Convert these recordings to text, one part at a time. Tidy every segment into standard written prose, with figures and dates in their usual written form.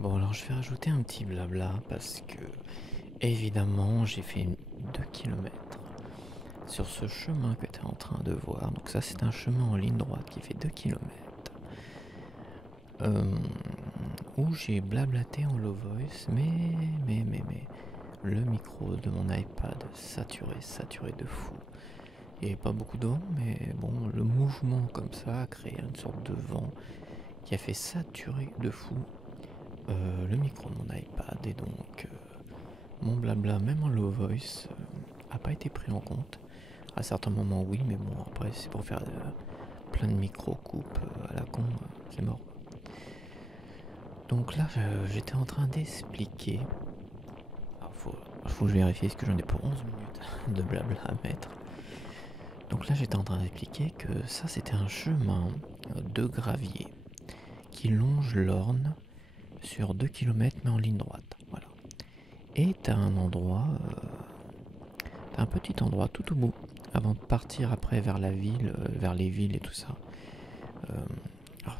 Bon, alors je vais rajouter un petit blabla parce que, évidemment, j'ai fait 2 kilomètres sur ce chemin que tu es en train de voir. Donc ça, c'est un chemin en ligne droite qui fait 2 kilomètres. Où j'ai blablaté en low voice, mais, le micro de mon iPad saturé de fou. Il n'y avait pas beaucoup d'eau, mais bon, le mouvement comme ça a créé une sorte de vent qui a fait saturer de fou le micro de mon iPad, et donc mon blabla, même en low voice, a pas été pris en compte. À certains moments oui, mais bon, après c'est pour faire plein de micro-coupes à la con, c'est mort. Donc là j'étais en train d'expliquer, alors faut que je vérifie ce que j'en ai pour 11 minutes de blabla à mettre. Donc là j'étais en train d'expliquer que ça c'était un chemin de gravier qui longe l'Orne sur 2 km mais en ligne droite, voilà. Et t'as un endroit, t'as un petit endroit tout au bout, avant de partir après vers la ville, vers les villes et tout ça. Alors,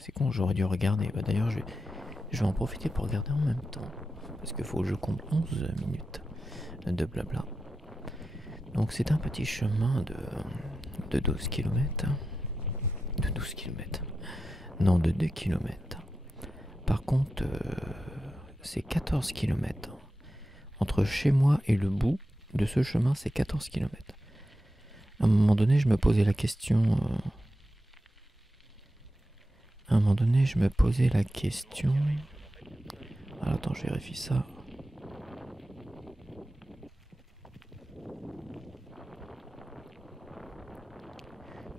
c'est con, j'aurais dû regarder. Bah, d'ailleurs, je vais en profiter pour regarder en même temps, parce qu'il faut que je compte 11 minutes de blabla. Donc c'est un petit chemin de 12 km. De 12 km. Non, de 2 km. Par contre, c'est 14 km. Entre chez moi et le bout de ce chemin, c'est 14 km. À un moment donné, je me posais la question... Alors attends, je vérifie ça.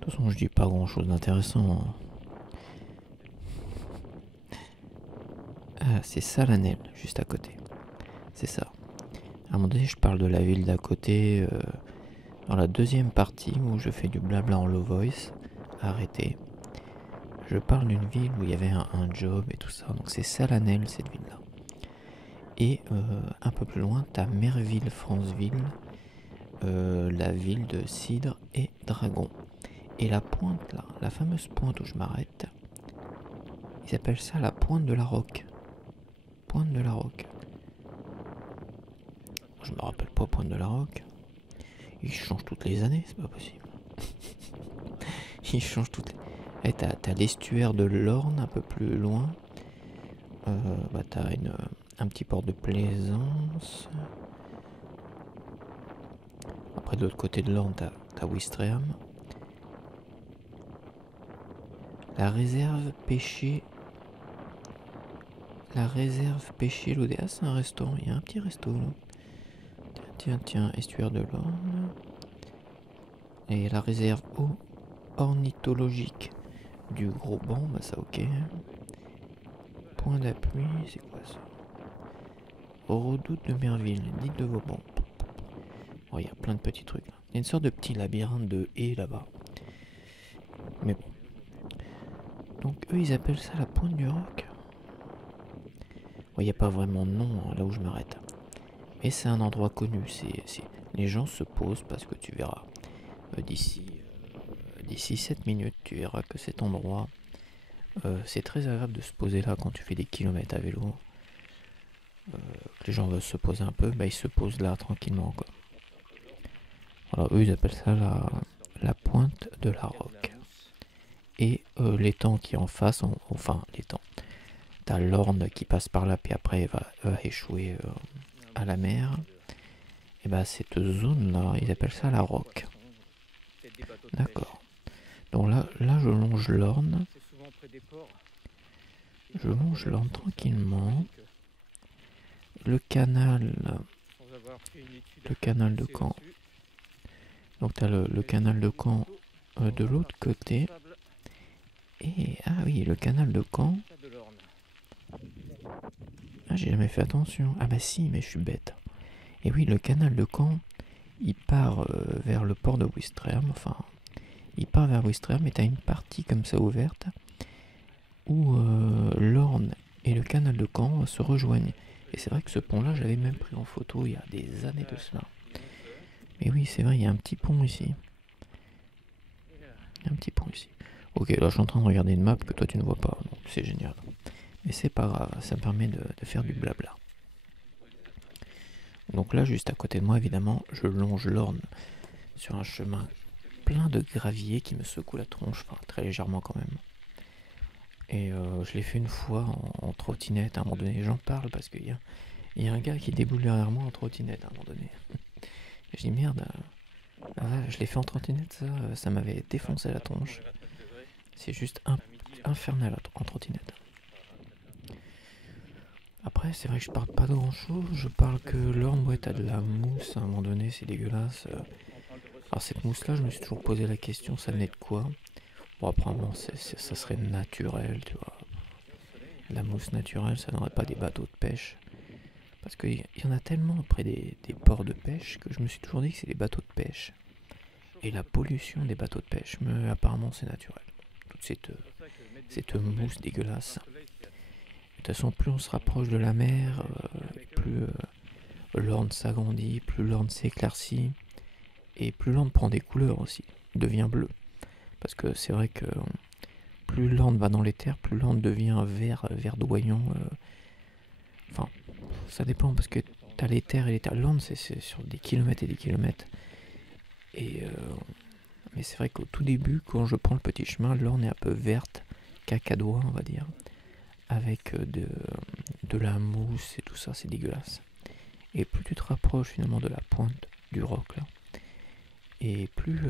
De toute façon, je dis pas grand chose d'intéressant. Ah, c'est Salanel, juste à côté. C'est ça. À un moment donné, je parle de la ville d'à côté. Dans la deuxième partie où je fais du blabla en low voice, arrêtez. Je parle d'une ville où il y avait un job et tout ça. Donc c'est Salanel, cette ville-là. Et un peu plus loin, t'as Merville, Franceville, la ville de cidre et dragon. Et la pointe là, la fameuse pointe où je m'arrête, ils appellent ça la pointe de la roque. Pointe de la roque. Je me rappelle pas pointe de la roque. Ils changent toutes les années, c'est pas possible. Ils changent toutes les... Et t'as l'estuaire de l'Orne un peu plus loin. T'as un petit port de plaisance. Après de l'autre côté de l'Orne, t'as Ouistreham. La réserve pêcher. La réserve pêcher l'Odéa, c'est un restaurant. Il y a un petit resto là. Tiens, estuaire de l'Orne. Et la réserve ornithologique du Gros Banc, bah ça ok. Point d'appui, c'est quoi ça? Redoute de Merville, dites de Vauban. Oh, il y a plein de petits trucs là. Il y a une sorte de petit labyrinthe de haies là-bas. Mais bon. Donc eux ils appellent ça la pointe du roc. Il n'y a pas vraiment de nom là où je m'arrête. Mais c'est un endroit connu. Les gens se posent parce que tu verras. D'ici 7 minutes, tu verras que cet endroit, c'est très agréable de se poser là quand tu fais des kilomètres à vélo. Que les gens veulent se poser un peu, ils se posent là tranquillement quoi. Alors eux ils appellent ça la pointe de la roque. Et l'étang qui est en face, enfin l'étang, t'as l'Orne qui passe par là puis après va échouer à la mer. Et cette zone là, ils appellent ça la roque. D'accord. Donc là je longe l'Orne. Je longe l'Orne tranquillement. Le canal de Caen. Donc t'as le canal de Caen de l'autre côté. Et ah oui, le canal de Caen. Ah, j'ai jamais fait attention. Ah bah si, mais je suis bête. Et oui, le canal de Caen, il part vers le port de Ouistreham. Enfin, il part vers Ouistreham et t'as une partie comme ça ouverte où l'Orne et le canal de Caen se rejoignent. Et c'est vrai que ce pont-là, j'avais même pris en photo il y a des années de cela. Mais oui, c'est vrai, il y a un petit pont ici. Ok, là je suis en train de regarder une map que toi tu ne vois pas, donc c'est génial. Mais c'est pas grave, ça me permet de faire du blabla. Donc là, juste à côté de moi, évidemment, je longe l'Orne sur un chemin plein de gravier qui me secoue la tronche, enfin très légèrement quand même. Et je l'ai fait une fois en trottinette, à un moment donné, j'en parle parce qu'il y a un gars qui déboule derrière moi en trottinette à un moment donné. Et je dis merde, je l'ai fait en trottinette, ça m'avait défoncé la tronche. C'est juste infernal en trottinette. Après, c'est vrai que je parle pas de grand chose, je parle que l'Orne, ouais, t'as de la mousse à un moment donné, c'est dégueulasse. Alors cette mousse là, je me suis toujours posé la question, ça venait de quoi? Bon, apparemment, ça serait naturel, tu vois. La mousse naturelle, ça n'aurait pas des bateaux de pêche. Parce qu'il y en a tellement près des ports de pêche que je me suis toujours dit que c'est des bateaux de pêche. Et la pollution des bateaux de pêche, mais apparemment c'est naturel. Toute cette mousse dégueulasse. De toute façon, plus on se rapproche de la mer, plus l'Orne s'agrandit, plus l'Orne s'éclaircit, et plus l'Orne prend des couleurs aussi, devient bleu. Parce que c'est vrai que plus l'Orne va dans les terres, plus l'Orne devient verdoyant. Enfin, ça dépend parce que t'as les terres et les terres. L'Orne, c'est sur des kilomètres et des kilomètres. Mais c'est vrai qu'au tout début, quand je prends le petit chemin, l'Orne est un peu verte, cacadois, on va dire, avec de la mousse et tout ça, c'est dégueulasse. Et plus tu te rapproches finalement de la pointe du roc là, et plus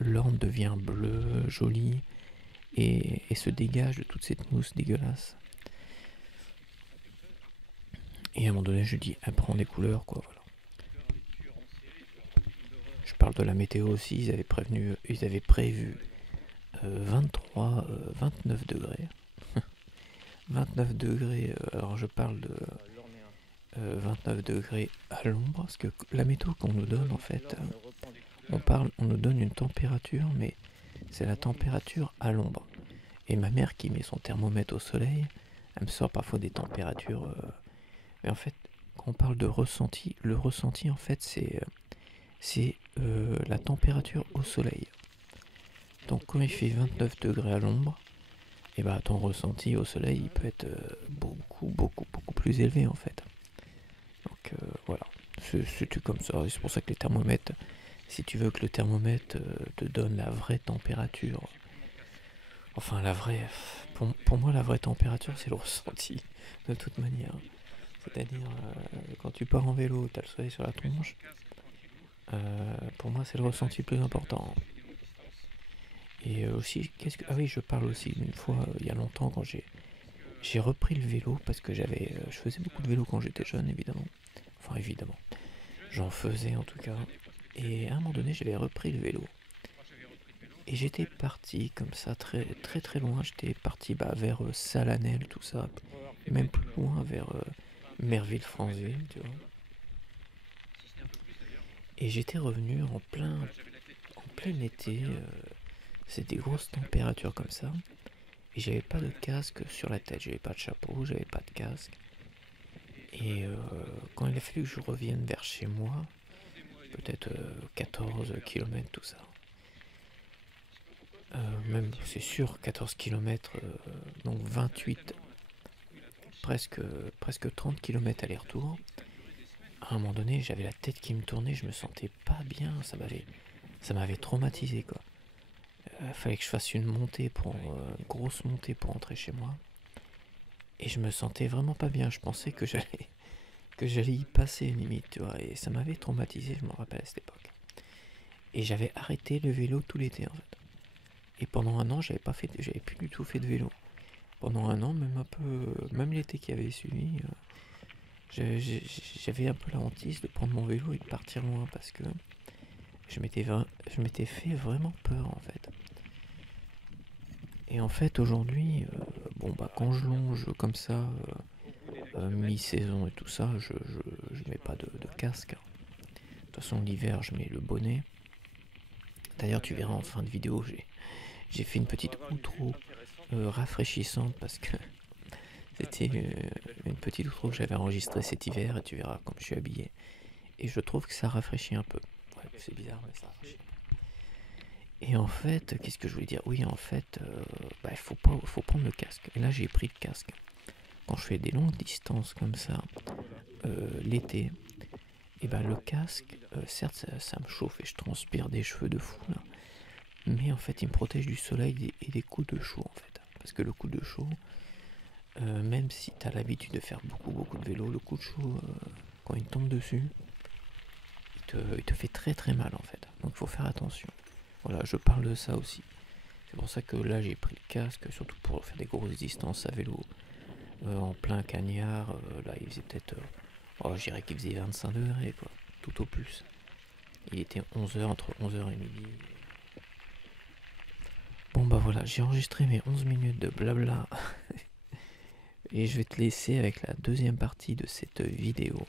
l'Orne devient bleu, joli, et se dégage de toute cette mousse dégueulasse. Et à un moment donné, je dis, elle prend des couleurs, quoi, voilà. Je parle de la météo aussi, ils avaient prévu 29 degrés. 29 degrés, alors je parle de 29 degrés à l'ombre, parce que la météo qu'on nous donne, en fait, on nous donne une température, mais c'est la température à l'ombre. Et ma mère qui met son thermomètre au soleil, elle me sort parfois des températures. Mais en fait, quand on parle de ressenti, le ressenti, en fait, c'est la température au soleil. Donc quand il fait 29 degrés à l'ombre, et bah ton ressenti au soleil il peut être beaucoup plus élevé en fait. Donc voilà, c'est comme ça, c'est pour ça que les thermomètres, si tu veux que le thermomètre te donne la vraie température, enfin la vraie, pour moi la vraie température c'est le ressenti, de toute manière. C'est-à-dire quand tu pars en vélo, t'as le soleil sur la tronche, pour moi c'est le ressenti le plus important. Et aussi, ah oui, je parle aussi d'une fois, il y a longtemps, quand j'ai repris le vélo, parce que je faisais beaucoup de vélo quand j'étais jeune, évidemment. Enfin, évidemment. J'en faisais en tout cas. Et à un moment donné, j'avais repris le vélo. Et j'étais parti comme ça, très très très loin. J'étais parti vers Salanel, tout ça. Même plus loin, vers Merville-Franceville, tu vois. Et j'étais revenu en plein été. C'est des grosses températures comme ça. Et j'avais pas de casque sur la tête, j'avais pas de chapeau, j'avais pas de casque. Et quand il a fallu que je revienne vers chez moi, peut-être 14 km tout ça. Même c'est sûr 14 km, donc 28, presque 30 km aller-retour. À un moment donné, j'avais la tête qui me tournait, je me sentais pas bien, ça m'avait traumatisé quoi. Fallait que je fasse une grosse montée pour rentrer chez moi. Et je me sentais vraiment pas bien, je pensais que j'allais y passer limite, tu vois, et ça m'avait traumatisé, je me rappelle à cette époque. Et j'avais arrêté le vélo tout l'été en fait. Et pendant un an, j'avais plus du tout fait de vélo. Pendant un an, même l'été qui avait suivi, j'avais un peu la hantise de prendre mon vélo et de partir loin parce que je m'étais fait vraiment peur en fait. Et en fait aujourd'hui, quand je longe comme ça, mi-saison et tout ça, je mets pas de casque. De toute façon l'hiver je mets le bonnet. D'ailleurs tu verras en fin de vidéo, j'ai fait une petite outro rafraîchissante parce que c'était une petite outro que j'avais enregistrée cet hiver et tu verras comme je suis habillé. Et je trouve que ça rafraîchit un peu. Ouais, c'est bizarre mais ça rafraîchit. Et en fait, qu'est-ce que je voulais dire? Oui, en fait, faut prendre le casque. Et là j'ai pris le casque. Quand je fais des longues distances comme ça, l'été, et ben le casque, certes ça me chauffe et je transpire des cheveux de fou là. Mais en fait il me protège du soleil et des coups de chaud en fait. Parce que le coup de chaud, même si tu as l'habitude de faire beaucoup de vélo, le coup de chaud, quand il tombe dessus, il te fait très très mal en fait. Donc il faut faire attention. Voilà, je parle de ça aussi. C'est pour ça que là j'ai pris le casque, surtout pour faire des grosses distances à vélo. En plein cagnard, là il faisait peut-être, je dirais qu'il faisait 25 degrés quoi, tout au plus. Il était 11h, entre 11h et midi. Bon bah voilà, j'ai enregistré mes 11 minutes de blabla. Et je vais te laisser avec la deuxième partie de cette vidéo.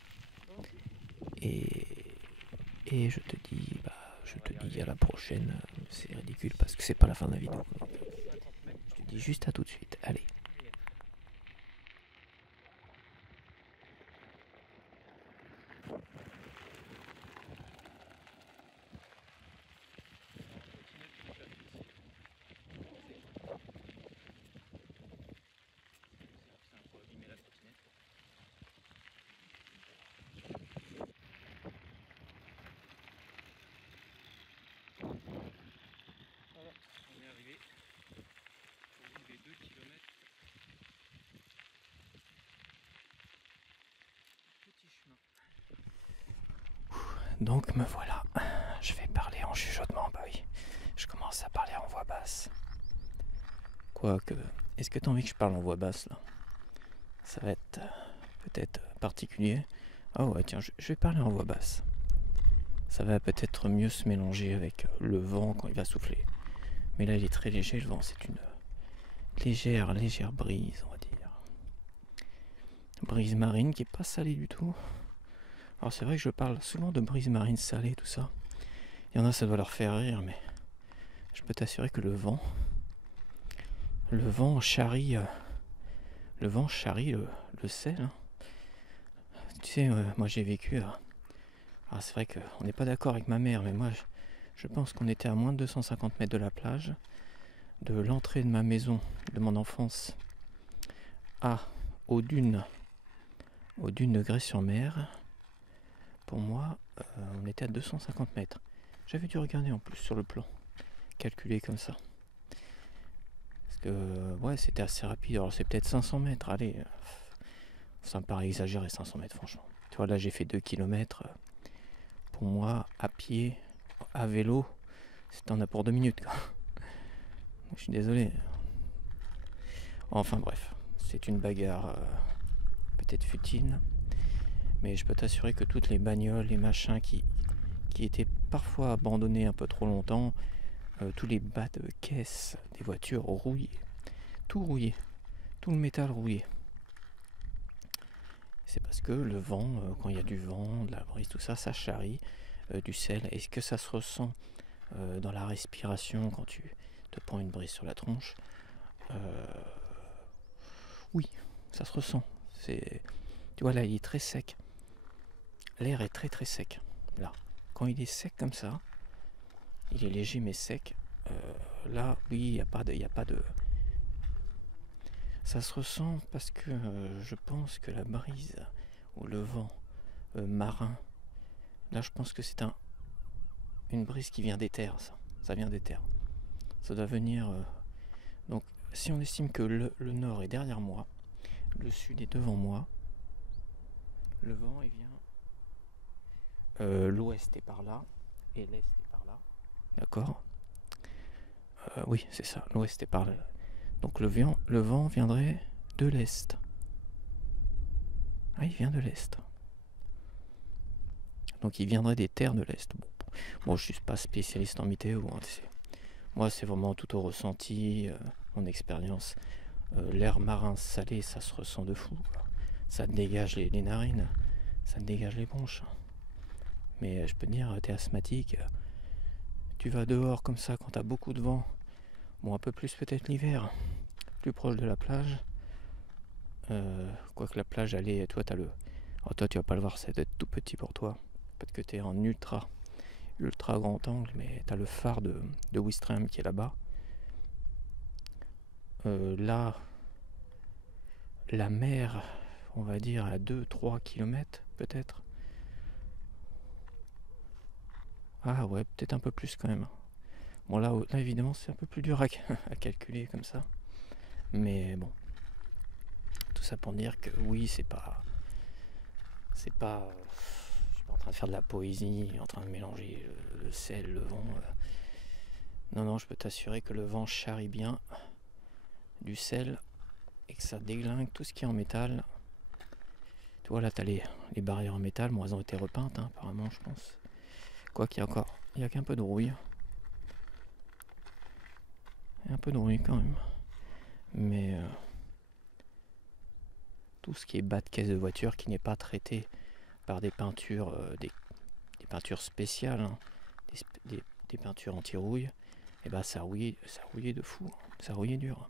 Et je te dis à la prochaine. C'est ridicule parce que c'est pas la fin de la vidéo. Donc, je te dis juste à tout de suite. Allez. On est arrivé au bout des 2 km. Petit chemin. Donc me voilà. Je vais parler en chuchotement, bah oui. Je commence à parler en voix basse. Quoique, est-ce que t'as envie que je parle en voix basse là? Ça va être peut-être particulier. Ah ouais, tiens, je vais parler en voix basse. Ça va peut-être mieux se mélanger avec le vent quand il va souffler. Mais là, il est très léger, le vent. C'est une légère brise, on va dire. Brise marine qui est pas salée du tout. Alors c'est vrai que je parle souvent de brise marine salée, tout ça. Il y en a, ça doit leur faire rire, mais je peux t'assurer que le vent charrie, le sel. Hein. Tu sais, moi j'ai vécu Alors c'est vrai qu'on n'est pas d'accord avec ma mère, mais moi je pense qu'on était à moins de 250 mètres de la plage, de l'entrée de ma maison, de mon enfance, aux dunes de Grès-sur-Mer. Pour moi, on était à 250 mètres. J'avais dû regarder en plus sur le plan, calculer comme ça. Parce que ouais, c'était assez rapide. Alors c'est peut-être 500 mètres, allez. Ça me paraît exagéré 500 mètres franchement. Tu vois, là j'ai fait 2 km. Pour moi, à pied, à vélo, t'en as pour 2 minutes quoi. Je suis désolé. Enfin bref, c'est une bagarre peut-être futile. Mais je peux t'assurer que toutes les bagnoles, les machins qui étaient parfois abandonnés un peu trop longtemps, tous les bas de caisse des voitures rouillés, tout le métal rouillé. C'est parce que le vent, quand il y a du vent, de la brise, tout ça, ça charrie du sel. Est-ce que ça se ressent dans la respiration quand tu te prends une brise sur la tronche? Oui, ça se ressent. Tu vois là, il est très sec. L'air est très très sec. Là, quand il est sec comme ça, il est léger mais sec. Là, oui, il n'y a pas de. Ça se ressent parce que je pense que la brise ou le vent marin, là, je pense que c'est une brise qui vient des terres. Ça vient des terres. Ça doit venir. Donc, si on estime que le nord est derrière moi, le sud est devant moi, le vent il vient. L'ouest est par là et l'est est par là. D'accord. Oui, c'est ça. L'ouest est par là. Donc le vent viendrait de l'est. Ah, il vient de l'est. Donc il viendrait des terres de l'est. Bon, je suis pas spécialiste en météo. Hein, moi, c'est vraiment tout au ressenti, mon expérience. L'air marin salé, ça se ressent de fou. Quoi. Ça te dégage les narines, ça te dégage les bronches. Mais je peux te dire, t'es asthmatique, tu vas dehors comme ça quand t'as beaucoup de vent. Bon, un peu plus peut-être l'hiver, plus proche de la plage. Quoique la plage, toi t'as le. Oh, toi tu vas pas le voir, ça doit être tout petit pour toi. Peut-être que t'es en ultra grand angle, mais t'as le phare de Ouistreham qui est là-bas. Là, la mer, on va dire à 2-3 km peut-être. Ah ouais, peut-être un peu plus quand même. Bon là évidemment c'est un peu plus dur à calculer comme ça. Mais bon. Tout ça pour dire que oui, c'est pas. Je suis pas en train de faire de la poésie, en train de mélanger le sel, le vent. Non, je peux t'assurer que le vent charrie bien du sel et que ça déglingue tout ce qui est en métal. Tu vois là, t'as les barrières en métal. Bon, elles ont été repeintes, hein, apparemment, je pense. Quoi qu'il y a encore, il y a qu'un peu de rouille. Il y a un peu de rouille quand même. Mais tout ce qui est bas de caisse de voiture qui n'est pas traité par des peintures, des peintures spéciales, hein, des peintures anti-rouille, et bah ça rouillait de fou, ça rouillait dur.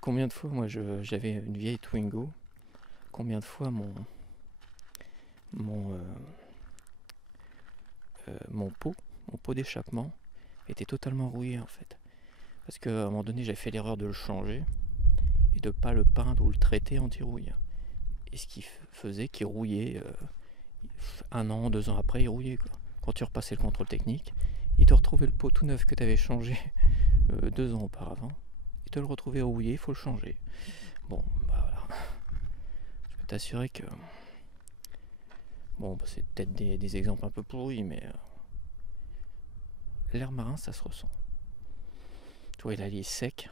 Combien de fois moi j'avais une vieille Twingo, combien de fois mon pot d'échappement était totalement rouillé en fait. Parce qu'à un moment donné j'avais fait l'erreur de le changer et de pas le peindre ou le traiter anti-rouille. Et ce qui faisait qu'il rouillait 1 an, 2 ans après, il rouillait quoi. Quand tu repassais le contrôle technique, il te retrouvait le pot tout neuf que tu avais changé 2 ans auparavant. Il te le retrouvait rouillé, il faut le changer. Bon, bah voilà. Je peux t'assurer que. Bon, bah, c'est peut-être des exemples un peu pourris, mais l'air marin, ça se ressent. Tu vois, il est sec.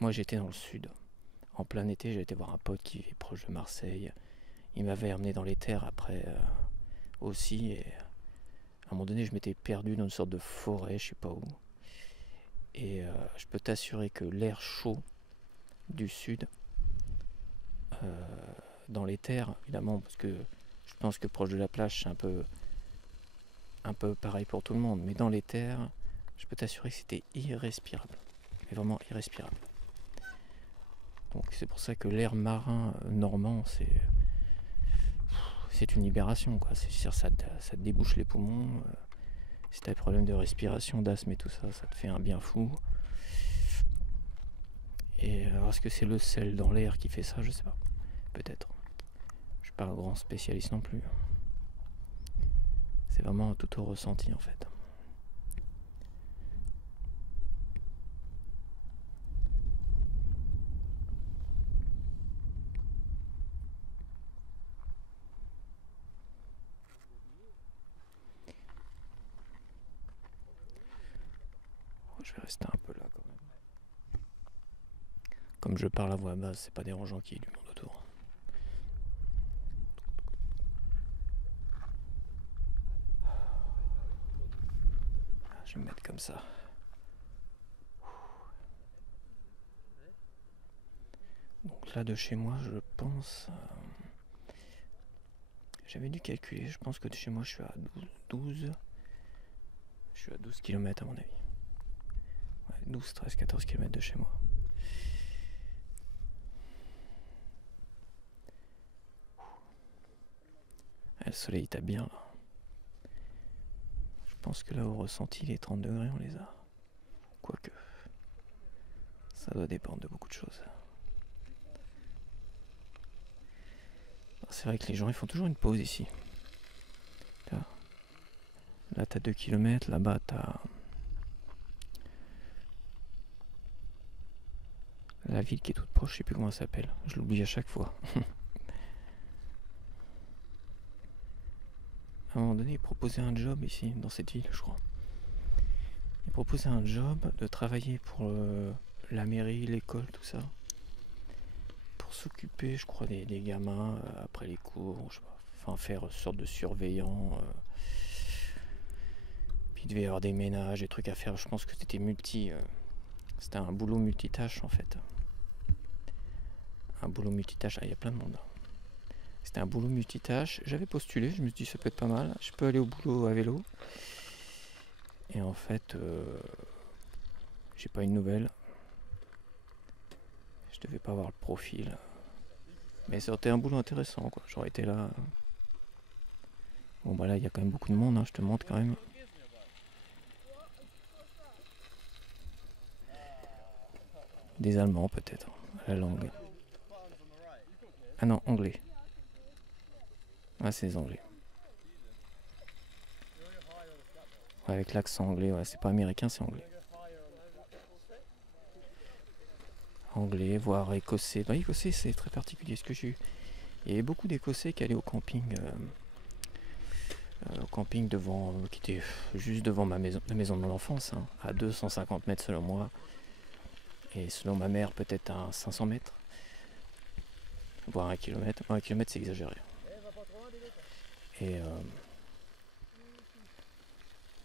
Moi, j'étais dans le sud. En plein été, j'ai été voir un pote qui vit proche de Marseille. Il m'avait emmené dans les terres après aussi. Et à un moment donné, je m'étais perdu dans une sorte de forêt, je sais pas où. Et je peux t'assurer que l'air chaud du sud, dans les terres, évidemment, parce que je pense que proche de la plage, c'est un peu pareil pour tout le monde. Mais dans les terres, je peux t'assurer que c'était irrespirable. Mais vraiment irrespirable. Donc c'est pour ça que l'air marin normand, c'est c'est une libération, quoi. C'est sûr, ça te débouche les poumons. Si t'as des problèmes de respiration, d'asthme et tout ça, ça te fait un bien fou. Et alors, est-ce que c'est le sel dans l'air qui fait ça? Je sais pas. Peut-être. Je suis pas un grand spécialiste non plus. C'est vraiment tout au ressenti en fait. Je vais rester un peu là quand même. Comme je parle à voix basse, c'est pas dérangeant qu'il y ait du monde autour. Je vais me mettre comme ça. Donc là de chez moi je pense... J'avais dû calculer, je pense que de chez moi je suis à 12... Je suis à 12 km à mon avis. Ouais, 12, 13, 14 km de chez moi. Le soleil tape bien là. Je pense que là au ressenti les 30 degrés on les a. Quoique. Ça doit dépendre de beaucoup de choses. C'est vrai que les gens ils font toujours une pause ici. Là t'as 2 km, là-bas t'as la ville qui est toute proche, je sais plus comment elle s'appelle. Je l'oublie à chaque fois. À un moment donné, il proposait un job ici, dans cette ville, je crois. Il proposait un job de travailler pour la mairie, l'école, tout ça. Pour s'occuper, je crois, des gamins après les cours, je sais pas. Enfin, faire une sorte de surveillant. Puis il devait y avoir des ménages, des trucs à faire. Je pense que c'était c'était un boulot multitâche, en fait. Un boulot multitâche, il y a plein de monde. C'était un boulot multitâche. J'avais postulé, je me suis dit ça peut être pas mal. Je peux aller au boulot à vélo. Et en fait, j'ai pas une nouvelle. Je devais pas avoir le profil. Mais c'était un boulot intéressant, quoi. J'aurais été là. Bon, bah là, il y a quand même beaucoup de monde, hein. Je te montre quand même. Des Allemands, peut-être. La langue. Ah non, anglais. Ah, c'est des anglais. Ouais, avec l'accent anglais, ouais, c'est pas américain, c'est anglais. Anglais, voire écossais. Bah, écossais, c'est très particulier ce que j'ai eu. Il y avait beaucoup d'Écossais qui allaient au camping. Au camping devant, qui était juste devant la maison de mon enfance, hein, à 250 mètres selon moi. Et selon ma mère, peut-être à 500 mètres. Voire 1 km. 1 km, c'est exagéré. Et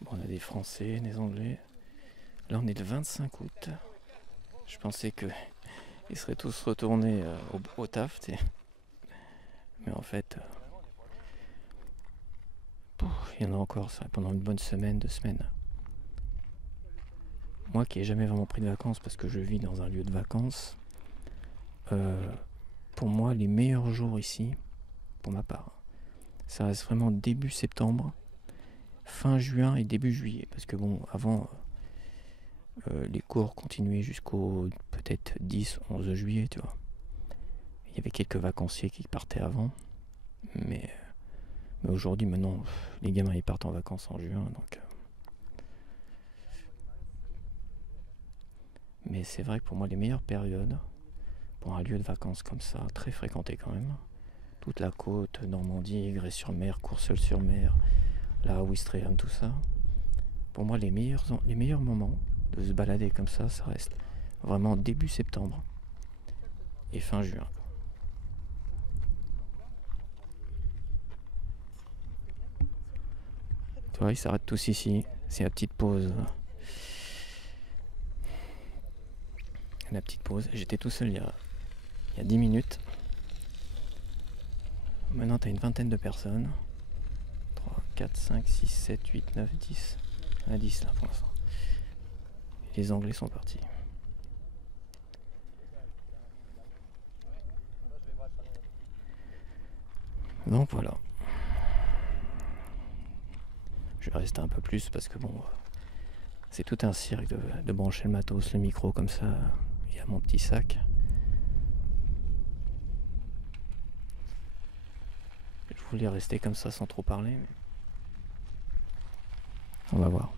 bon, on a des Français, des Anglais. Là, on est le 25 août. Je pensais qu'ils seraient tous retournés au taf. Mais en fait, il y en a encore ça, pendant une bonne semaine, 2 semaines. Moi qui n'ai jamais vraiment pris de vacances parce que je vis dans un lieu de vacances, pour moi, les meilleurs jours ici, pour ma part, ça reste vraiment début septembre, fin juin et début juillet. Parce que bon, avant, les cours continuaient jusqu'au peut-être 10, 11 juillet, tu vois. Il y avait quelques vacanciers qui partaient avant. Mais aujourd'hui, maintenant, les gamins ils partent en vacances en juin. Donc, mais c'est vrai que pour moi, les meilleures périodes, pour un lieu de vacances comme ça, très fréquenté quand même, toute la côte, Normandie, Grès-sur-Mer, Courseulles-sur-Mer, là, Ouistreham, tout ça, pour moi, les meilleurs moments de se balader comme ça reste vraiment début septembre et fin juin. Tu vois, ils s'arrêtent tous ici. C'est la petite pause. La petite pause. J'étais tout seul il y a 10 minutes. Maintenant, t'as une vingtaine de personnes. 3, 4, 5, 6, 7, 8, 9, 10. Il y en a 10 là pour l'instant. Les Anglais sont partis. Donc voilà. Je vais rester un peu plus parce que bon, c'est tout un cirque de brancher le matos, le micro comme ça. Il y a mon petit sac. Je voulais rester comme ça sans trop parler. Mais... on va voir.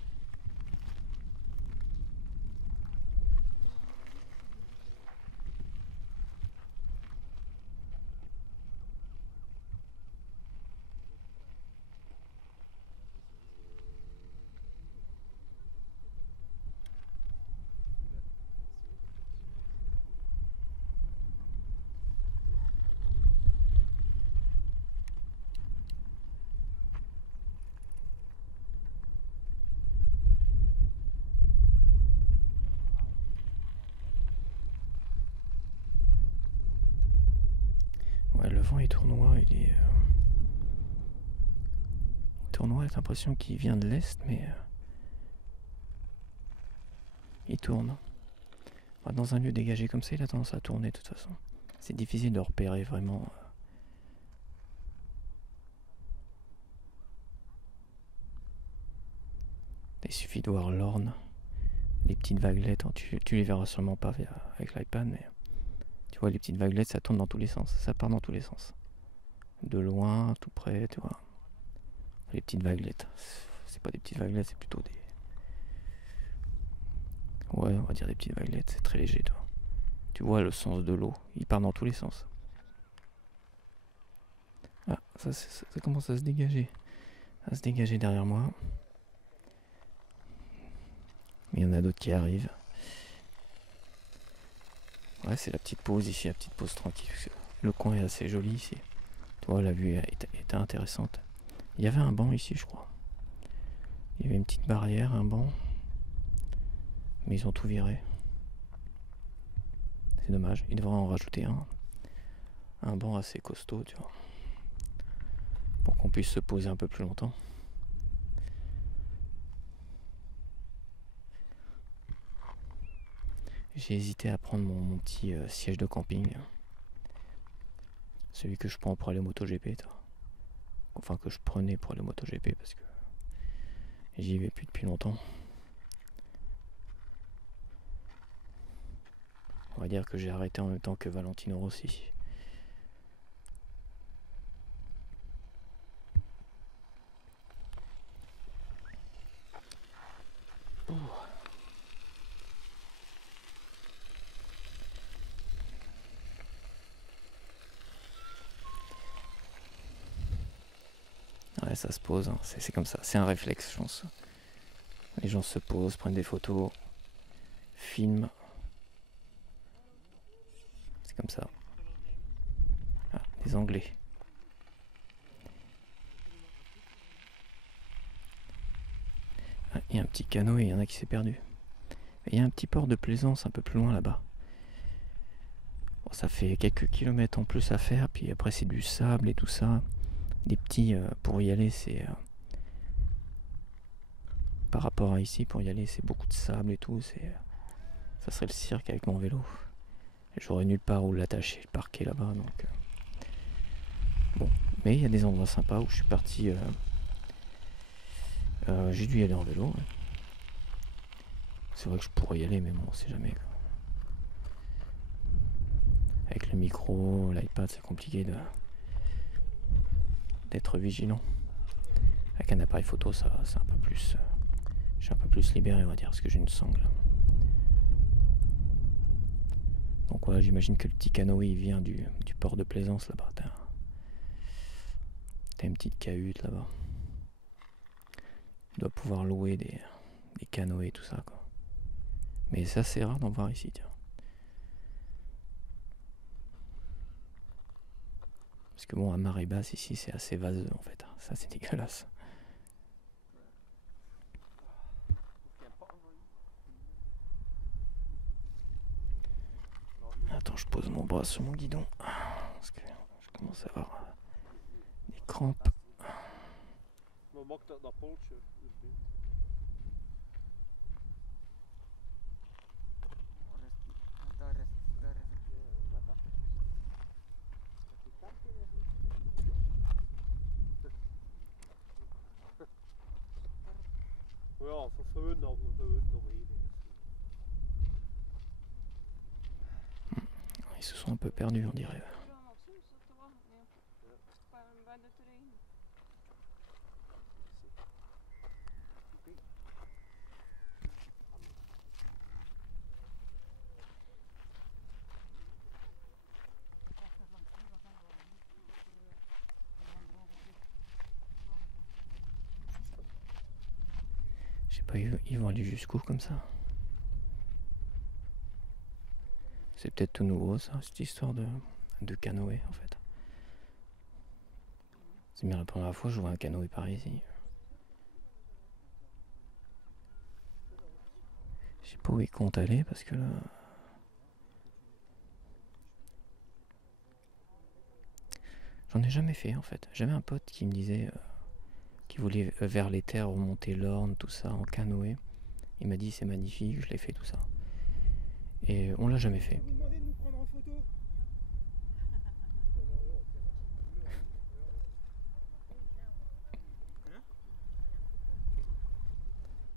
Ouais, le vent est tournois, il est... tournois, j'ai l'impression qu'il vient de l'est, mais... il tourne. Dans un lieu dégagé comme ça, il a tendance à tourner de toute façon. C'est difficile de repérer vraiment. Il suffit de voir l'orne, les petites vaguelettes. Tu les verras sûrement pas avec l'iPad, mais tu vois, les petites vaguelettes, ça tourne dans tous les sens. Ça part dans tous les sens. De loin, tout près, tu vois. Les petites vaguelettes. C'est pas des petites vaguelettes, c'est plutôt des... ouais, on va dire des petites vaguelettes. C'est très léger, toi. Tu vois le sens de l'eau. Il part dans tous les sens. Ah, ça commence à se dégager. À se dégager derrière moi. Mais il y en a d'autres qui arrivent. Ouais, c'est la petite pause ici, la petite pause tranquille. Le coin est assez joli ici. Tu vois, la vue était intéressante. Il y avait un banc ici, je crois. Il y avait une petite barrière, un banc. Mais ils ont tout viré. C'est dommage. Ils devraient en rajouter un. Un banc assez costaud, tu vois. Pour qu'on puisse se poser un peu plus longtemps. J'ai hésité à prendre mon petit siège de camping. Celui que je prends pour aller au MotoGP, toi. Enfin, que je prenais pour aller au MotoGP parce que j'y vais plus depuis longtemps. On va dire que j'ai arrêté en même temps que Valentino Rossi. Ouais, ça se pose, hein. C'est comme ça, c'est un réflexe, je pense. Les gens se posent, prennent des photos, filment. C'est comme ça. Ah, des Anglais. Ah, il y a un petit canot et il y en a qui s'est perdu. Il y a un petit port de plaisance un peu plus loin là-bas. Bon, ça fait quelques kilomètres en plus à faire, puis après c'est du sable et tout ça. Des petits, pour y aller, c'est... par rapport à ici, pour y aller, c'est beaucoup de sable et tout. Ça serait le cirque avec mon vélo. J'aurais nulle part où l'attacher, le parquer là-bas, donc... bon, mais il y a des endroits sympas où je suis parti... j'ai dû y aller en vélo. Ouais. C'est vrai que je pourrais y aller, mais bon, on sait jamais. Quoi. Avec le micro, l'iPad, c'est compliqué d'être vigilant. Avec un appareil photo, ça, c'est un peu plus... je suis un peu plus libéré, on va dire, parce que j'ai une sangle. Donc voilà, j'imagine que le petit canot, il vient du port de Plaisance, là-bas. T'as une petite cahute, là-bas. Tu dois pouvoir louer des canoës et tout ça, quoi. Mais ça, c'est rare d'en voir ici, tiens. Parce que bon, à marée basse, ici, c'est assez vaseux, en fait. Ça, c'est dégueulasse. Attends, je pose mon bras sur mon guidon. Parce que je commence à avoir des crampes. Ja, för nog vid. Ils se sont un peu perdus, on dirait. Je sais pas, ils vont aller jusqu'où comme ça? C'est peut-être tout nouveau ça, cette histoire de canoë en fait. C'est bien la première fois que je vois un canoë par ici. Je sais pas où ils comptent aller parce que là... J'en ai jamais fait en fait. J'avais un pote qui me disait qu'il voulait vers les terres remonter l'Orne, tout ça, en canoë. Il m'a dit c'est magnifique, je l'ai fait tout ça. Et on l'a jamais fait. Vous demandez de nous prendre en photo.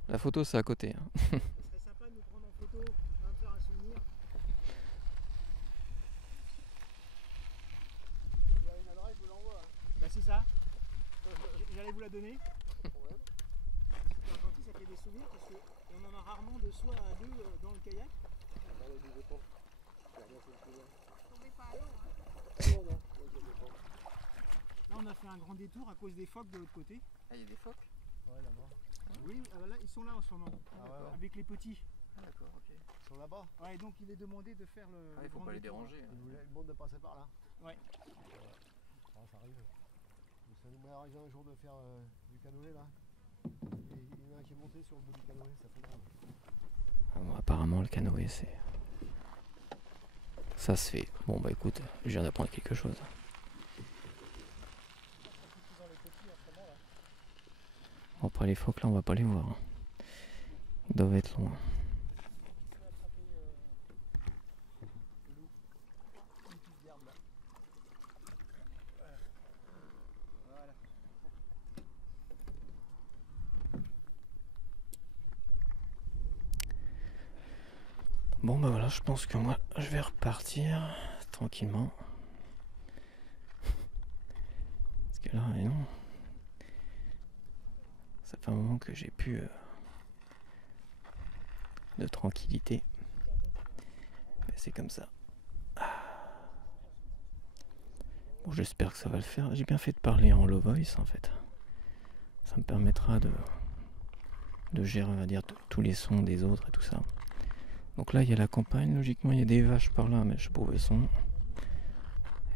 La photo c'est à côté. Hein. Ce serait sympa de nous prendre en photo, on va me faire un souvenir. Il y a une adresse, je vous l'envoie. Bah c'est ça. J'allais vous la donner. Pas de problème. C'est super gentil, ça fait des souvenirs parce qu'on en a rarement de soi à deux dans le kayak. Allez, bougez pas. J'ai rien fait le souvenir. Tombez pas à l'eau, hein. Non, non, ne bougez pas. Là on a fait un grand détour à cause des phoques de l'autre côté. Ah, il y a des phoques? Ouais, là-bas. Oui, là ils sont là en ce moment. Ah ouais, ouais. Avec les petits. D'accord, ok. Ils sont là-bas. Ouais, donc il est demandé de faire le. Ah, le il faut grand pas les détour. déranger. Ils voulaient le monde de passer par là. Ouais. Ah, ça arrive. Mais ça nous m'est arrivé un jour de faire du canoë là. Et il y en a un qui est monté sur le bout du canoë, ça fait grave. Ah bon, apparemment le canoë c'est... Ça se fait. Bon bah écoute, je viens d'apprendre quelque chose. Bon, après les phoques là on va pas les voir. Hein. Ils doivent être loin. Bon bah voilà, je pense que moi je vais repartir tranquillement. Parce que là, non. Ça fait un moment que j'ai plus de tranquillité. Mais c'est comme ça. Bon, j'espère que ça va le faire. J'ai bien fait de parler en low voice en fait. Ça me permettra de gérer, on va dire, tous les sons des autres et tout ça. Donc là, il y a la campagne. Logiquement, il y a des vaches par là, mais je sais pas où elles sont.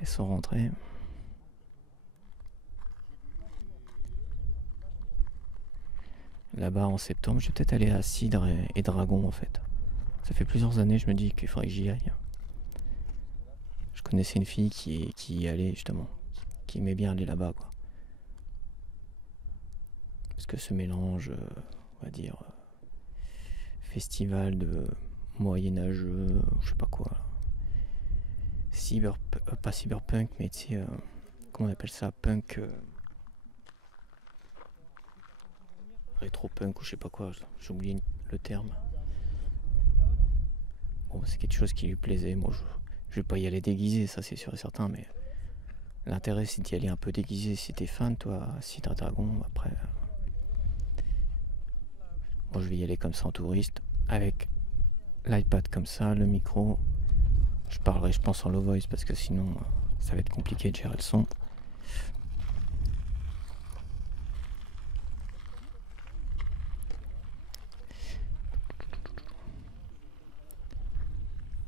Elles sont rentrées. Là-bas, en septembre, je vais peut-être aller à Cidre et Dragon, en fait. Ça fait plusieurs années, je me dis qu'il faudrait que j'y aille. Je connaissais une fille qui y allait, justement. Qui aimait bien aller là-bas, quoi. Parce que ce mélange, on va dire, festival de moyenâgeux, je sais pas quoi. Pas cyberpunk, mais tu sais, comment on appelle ça, punk, rétro-punk ou je sais pas quoi, j'ai oublié le terme. Bon, c'est quelque chose qui lui plaisait, moi je vais pas y aller déguisé, ça c'est sûr et certain, mais l'intérêt c'est d'y aller un peu déguisé si t'es fan, toi, Cidre Dragon, après... Moi je vais y aller comme ça en touriste, avec l'iPad comme ça, le micro. Je parlerai je pense en low voice parce que sinon ça va être compliqué de gérer le son.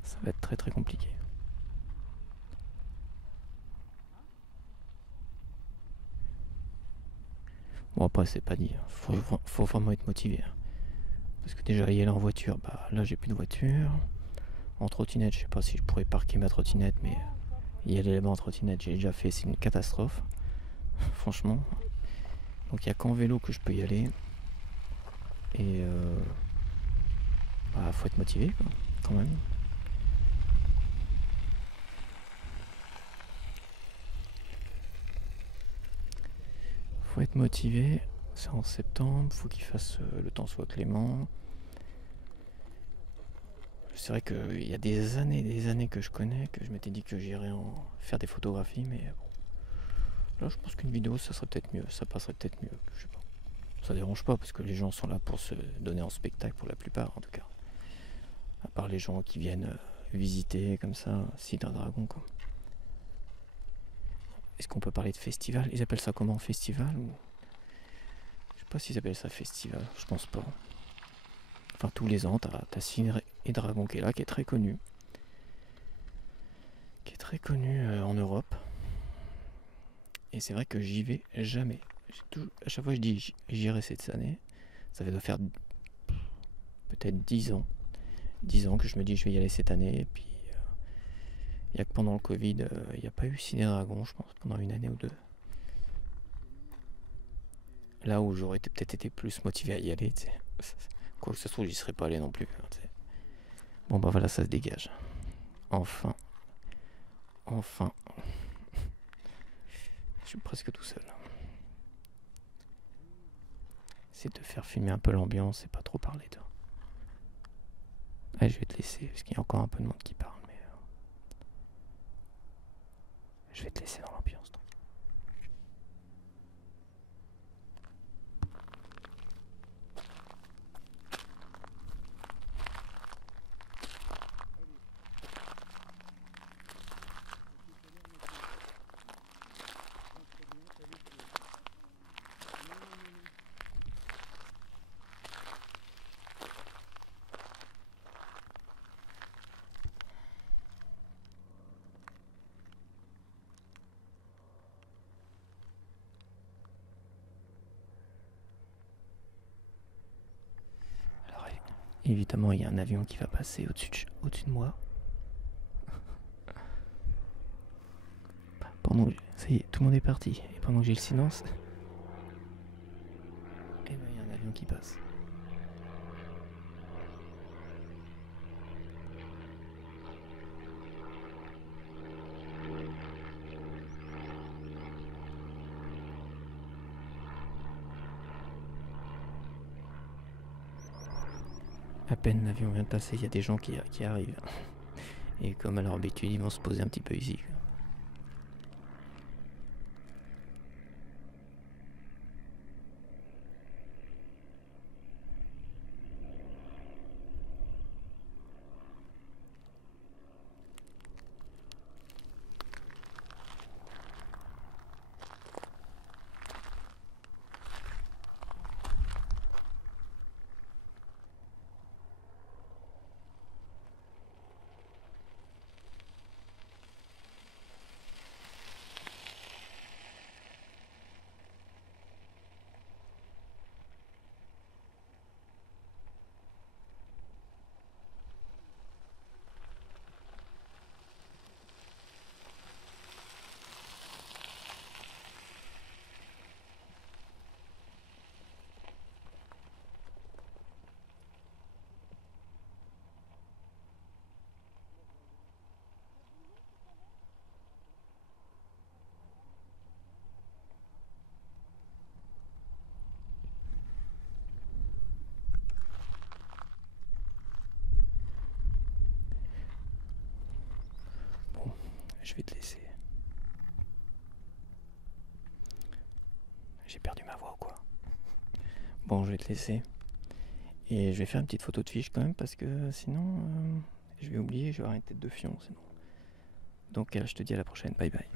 Ça va être très très compliqué. Bon après c'est pas dit, faut vraiment être motivé. Parce que déjà y aller en voiture, bah là j'ai plus de voiture. En trottinette, je sais pas si je pourrais parquer ma trottinette, mais y aller là-bas en trottinette, j'ai déjà fait, c'est une catastrophe. Franchement. Donc il n'y a qu'en vélo que je peux y aller. Et bah faut être motivé quoi, quand même. Faut être motivé. C'est en septembre, faut qu'il fasse le temps soit clément. C'est vrai qu'il y a des années que je connais, que je m'étais dit que j'irais faire des photographies, mais bon. Là je pense qu'une vidéo ça serait peut-être mieux, ça passerait peut-être mieux, je sais pas. Ça dérange pas parce que les gens sont là pour se donner en spectacle pour la plupart en tout cas. À part les gens qui viennent visiter comme ça, Cidre Dragon quoi. Est-ce qu'on peut parler de festival? Ils appellent ça comment, festival ou... Je sais pas s'ils appellent ça festival, je pense pas. Enfin tous les ans t'as Cidre et Dragon qui est là, qui est très connu. Qui est très connu en Europe. Et c'est vrai que j'y vais jamais. À chaque fois je dis j'irai cette année. Ça doit faire peut-être 10 ans. 10 ans que je me dis je vais y aller cette année. Et puis il n'y a que pendant le Covid, il n'y a pas eu Ciné Dragon, je pense, pendant une année ou deux. Là où j'aurais peut-être été plus motivé à y aller, tu sais. Quoi que ça se trouve, j'y serais pas allé non plus. Tu sais. Bon bah voilà, ça se dégage. Enfin. Je suis presque tout seul. C'est de faire filmer un peu l'ambiance et pas trop parler toi. Allez, je vais te laisser parce qu'il y a encore un peu de monde qui parle, mais je vais te laisser dans l'ambiance. Alors, évidemment, il y a un avion qui va passer au-dessus de moi. Ça y est, tout le monde est parti. Et pendant que j'ai le silence, et ben il y a un avion qui passe. À peine l'avion vient de passer, il y a des gens qui arrivent. Et comme à leur habitude, ils vont se poser un petit peu ici. Je vais te laisser. J'ai perdu ma voix ou quoi? Bon, je vais te laisser. Et je vais faire une petite photo de fiche quand même parce que sinon je vais oublier, je vais avoir une tête de fion sinon. Donc je te dis à la prochaine, bye bye.